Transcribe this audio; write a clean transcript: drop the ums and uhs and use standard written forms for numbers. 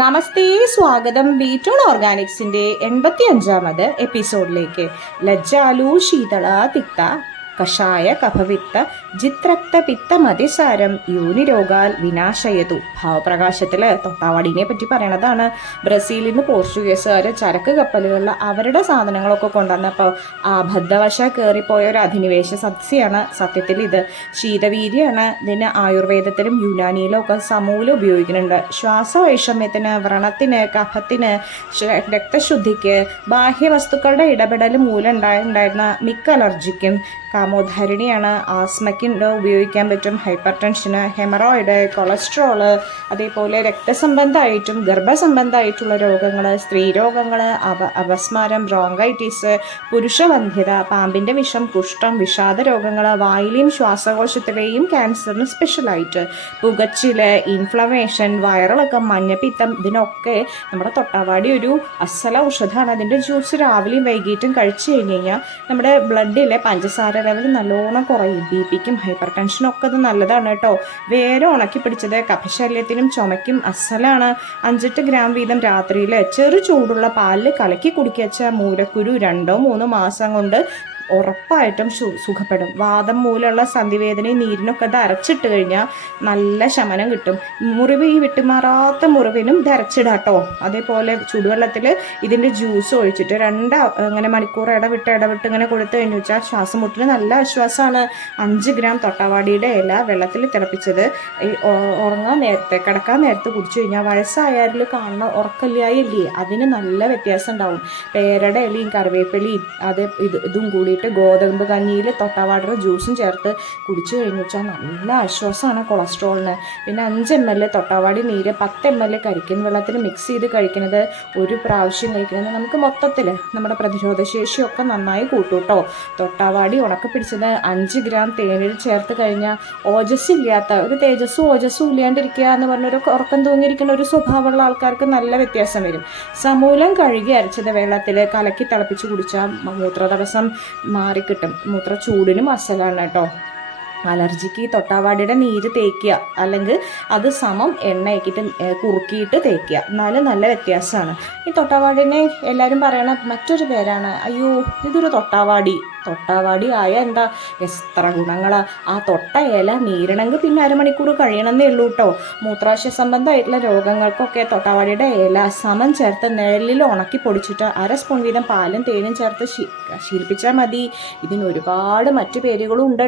നമസ്തേ, സ്വാഗതം ബീറ്റോൺ ഓർഗാനിക്സിന്റെ 85ാമത് എപ്പിസോഡിലേക്ക്. ലജ്ജാലു ശീതള തിക്ത കഷായ കഫവിത്ത ജിത്രക്ത പിത്ത മതിസാരം യോനിരോഗാൽ വിനാശയതു. ഭാവപ്രകാശത്തിൽ തൊട്ടാവാടിനെ പറ്റി പറയണതാണ്. ബ്രസീലിൽ നിന്ന് പോർച്ചുഗീസുകാർ ചരക്ക് കപ്പലുകളിൽ അവരുടെ സാധനങ്ങളൊക്കെ കൊണ്ടുവന്നപ്പോൾ അബദ്ധവശ കയറിപ്പോയ ഒരു അധിനിവേശ സസ്യമാണ് സത്യത്തിൽ ഇത്. ശീതവീര്യാണ്. ഇതിന് ആയുർവേദത്തിലും യുനാനിയിലും ഒക്കെ സമൂലം ഉപയോഗിക്കുന്നുണ്ട്. ശ്വാസവൈഷമ്യത്തിന്, വ്രണത്തിന്, കഫത്തിന്, രക്തശുദ്ധിക്ക്, ബാഹ്യവസ്തുക്കളുടെ ഇടപെടൽ മൂലം ഉണ്ടായിരുന്ന മിക്ക അലർജിക്കും കാമോദ്ധാരിണിയാണ്. ആസ്മയ്ക്ക് ഉപയോഗിക്കാൻ പറ്റും. ഹൈപ്പർ ടെൻഷന്, ഹെമറോയിഡ്, കൊളസ്ട്രോള്, അതേപോലെ രക്തസംബന്ധമായിട്ടും ഗർഭസംബന്ധമായിട്ടുള്ള രോഗങ്ങൾ, സ്ത്രീ രോഗങ്ങൾ, അപസ്മാരം, ബ്രോങ്കൈറ്റിസ്, പുരുഷവന്ധ്യത, പാമ്പിൻ്റെ വിഷം, കുഷ്ഠം, വിഷാദ രോഗങ്ങൾ, വായിലെയും ശ്വാസകോശത്തിലെയും ക്യാൻസറിന് സ്പെഷ്യലായിട്ട്, പുകച്ചില്, ഇൻഫ്ലമേഷൻ, വയറിളക്കം, മഞ്ഞപ്പിത്തം, ഇതിനൊക്കെ നമ്മുടെ തൊട്ടാവാടി ഒരു അസല ഔഷധമാണ്. അതിൻ്റെ ജ്യൂസ് രാവിലെയും വൈകിട്ടും കഴിച്ചു കഴിഞ്ഞ് കഴിഞ്ഞാൽ നമ്മുടെ ബ്ലഡിലെ പഞ്ചസാര ലെവൽ നല്ലോണം കുറയും. ബി പിക്കും ഹൈപ്പർ ടെൻഷനും ഒക്കെ ഇത് നല്ലതാണ് കേട്ടോ. വേറെ ഉണക്കി പിടിച്ചത് കഫശല്യത്തിനും ചുമയ്ക്കും അസലാണ്. 5-8 ഗ്രാം വീതം രാത്രിയിൽ ചെറു ചൂടുള്ള പാലിൽ കലക്കി കുടിക്കച്ച മൂലക്കുരു 2-3 മാസം കൊണ്ട് ഉറപ്പായിട്ടും സുഖപ്പെടും. വാദം മൂലമുള്ള സന്ധിവേദനയും നീരിനൊക്കെ ഇത് അരച്ചിട്ട് കഴിഞ്ഞാൽ നല്ല ശമനം കിട്ടും. മുറിവ്, ഈ വിട്ടുമാറാത്ത മുറിവിനും ഇത് അരച്ചിടാട്ടോ. അതേപോലെ ചൂടുവെള്ളത്തിൽ ഇതിൻ്റെ ജ്യൂസ് ഒഴിച്ചിട്ട് 2 ഇങ്ങനെ മണിക്കൂർ ഇടവിട്ട് ഇങ്ങനെ കൊടുത്തു കഴിഞ്ഞു വെച്ചാൽ ശ്വാസം മുട്ടിന് നല്ല ആശ്വാസമാണ്. 5 ഗ്രാം തൊട്ടാവാടിയുടെ ഇല വെള്ളത്തിൽ തിളപ്പിച്ചത് ഉറങ്ങാൻ നേരത്തെ, കിടക്കാൻ നേരത്തെ കുടിച്ചു കഴിഞ്ഞാൽ വയസ്സായാലും കാണുന്ന ഉറക്കല്ലായില്ലേ അതിന് നല്ല വ്യത്യാസം ഉണ്ടാവും. പേരയുടെ ഇലയും കറിവേപ്പിലയും ഇതും കൂടി ഗോതമ്പ് കഞ്ഞിയിൽ തൊട്ടാവാടയുടെ ജ്യൂസും ചേർത്ത് കുടിച്ചു കഴിഞ്ഞു വെച്ചാൽ നല്ല ആശ്വാസമാണ് കൊളസ്ട്രോളിന്. പിന്നെ 5 ml തൊട്ടാവാടി നീര് 10 ml കരിക്കിൻ വെള്ളത്തിൽ മിക്സ് ചെയ്ത് കഴിക്കുന്നത്, ഒരു പ്രാവശ്യം കഴിക്കുന്നത് നമുക്ക് മൊത്തത്തിൽ നമ്മുടെ പ്രതിരോധ ശേഷിയൊക്കെ നന്നായി കൂട്ടൂട്ടോ. തൊട്ടാവാടി ഉണക്കി പിടിച്ചത് 5 ഗ്രാം തേനിൽ ചേർത്ത് കഴിഞ്ഞാൽ ഓജസ്സില്ലാത്ത ഒരു ഓജസ്സും ഇല്ലാണ്ടിരിക്കുക എന്ന് പറഞ്ഞൊരു ഉറക്കം തൂങ്ങിയിരിക്കുന്ന ഒരു സ്വഭാവമുള്ള ആൾക്കാർക്ക് നല്ല വ്യത്യാസം വരും. സമൂലം കഴുകി അരച്ചത് വെള്ളത്തിൽ കലക്കി തിളപ്പിച്ച് കുടിച്ചാൽ മൂത്രതടസ്സം മാറിക്കിട്ടും. മൂത്ര ചൂടിനും അസലാണ് കേട്ടോ. അലർജിക്ക് തൊട്ടാവാടിയുടെ നീര് തേക്കുക, അല്ലെങ്കിൽ അത് സമം എണ്ണയാക്കിയിട്ട് കുറുക്കിയിട്ട് തേക്കുക, എന്നാലും നല്ല വ്യത്യാസമാണ്. ഈ തൊട്ടാവാടിനെ എല്ലാവരും പറയണ മറ്റൊരു പേരാണ്, അയ്യോ ഇതൊരു തൊട്ടാവാടി ആയ എന്താ എത്ര ഗുണങ്ങളാണ്. ആ തൊട്ട ഇല നീരണമെങ്കിൽ പിന്നെ അരമണിക്കൂർ കഴിയണമെന്നേ ഉള്ളൂ കേട്ടോ. മൂത്രാശയ സംബന്ധമായിട്ടുള്ള രോഗങ്ങൾക്കൊക്കെ തൊട്ടാവാടിയുടെ ഇല സമം ചേർത്ത് നെല്ലിൽ ഉണക്കി പൊടിച്ചിട്ട് 1 സ്പൂൺ വീതം പാലും തേനും ചേർത്ത് ശീലിപ്പിച്ചാൽ മതി. ഇതിന് ഒരുപാട് മറ്റു പേരുകളും ഉണ്ട്.